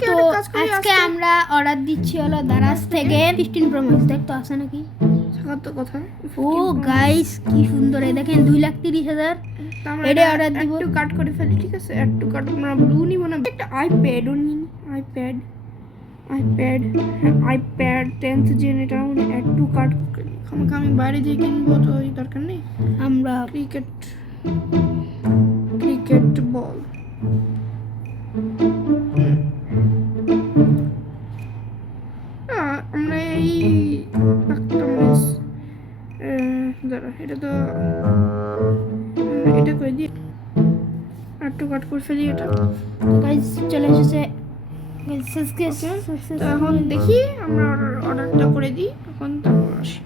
ওকে তো একটা কাজ করি আজকে আমরা অর্ডার দিচ্ছি হলো দারাজ থেকে 15 প্রো ম্যাক্স। দেখ তো আছে নাকি? সাকাত কথা ও গাইস কি সুন্দর, এই দেখেন 2,30,000 এটা অর্ডার দিব। একটু কাট করে ফেলি, ঠিক আছে? একটু কাট, আমরা ব্লু নিব না, একটা আইপ্যাডও নিন। আইপ্যাড আইপ্যাড 10th জেন, এটা একটু কাট করি। আমি বাইরে যেয়ে কিনবো তো এই দরকার নেই। আমরা ক্রিকেট বল আমরা এই একটা মিস দাঁড়া, এটা তো এটা করে দিই, একটু কাট করে ফেলি এটা। গাইস চলে এসেছে। তো এখন দেখি আমরা অর্ডারটা করে দিই, এখন তারপর আসি।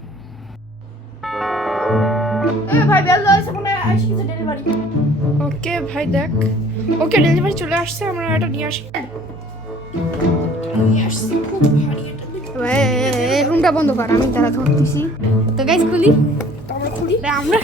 ভাই বেল দাও, মনে আসি কিছু ডেলিভারি। ওকে ভাই দেখ, ওকে ডেলিভারি চলে আসছে, আমরা এটা নিয়ে আসি। খুব ভারী এটা, রুমটা বন্ধ কর, আমি তারা ধরতেছি। তো গাইস খুলি, আমরা খুলি। আমরা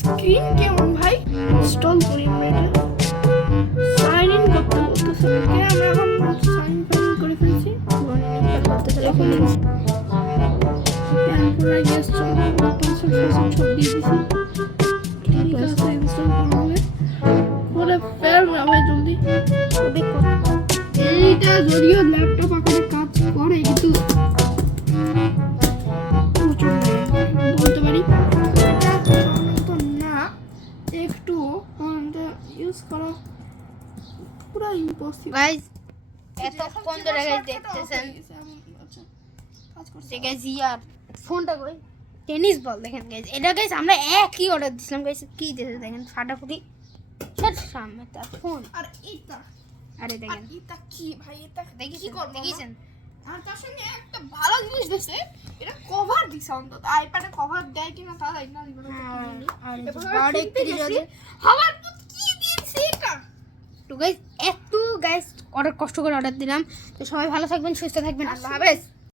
স্ক্রিন কেমন ভাই? ইনস্টল করি আমরা, এটা সাইন ইন করতে বলতেছে। ওকে আমরা এখন সাইন করে ফেলছি। এখন পুরো ইয়েস পাসওয়ার্ড সব দিয়ে দিছি। ঠিক আছে, ইনস্টল করা হবে। বলে ফের ভাই জলদি এইটা যদিও ল্যাপটপ আকারে কাজ করে, কিন্তু বলতে পারি তো না, একটু ইউজ করা পুরো ইম্পসিবল। গাইস এতক্ষণ ধরে গাইস দেখতেছেন, আচ্ছা কাজ করছে গাইস ইয়ার ফোনটা কই, টেনিস বল দেখেন গাইস। এটা গাইস আমরা একই অর্ডার দিছিলাম গাইস, কি দিয়েছে দেখেন ফাটাফুটি সব সামনে তার ফোন। আর এইটা, আরে দেখেন এটা কি ভাই? এটা দেখি কি করব? দেখেছেন? আর তার সঙ্গে একটা ভালো জিনিস দিছে, এটা কভার দিছে। অন্তত আইপ্যাডে কভার দেয় কিনা তা জানি না। আর বড় একটি যদি আমার তো কি দিয়েছে এটা। তো গাইস এত গাইস অর্ডার কষ্ট করে অর্ডার দিলাম। তো সবাই ভালো থাকবেন, সুস্থ থাকবেন, আল্লাহ হাফেজ।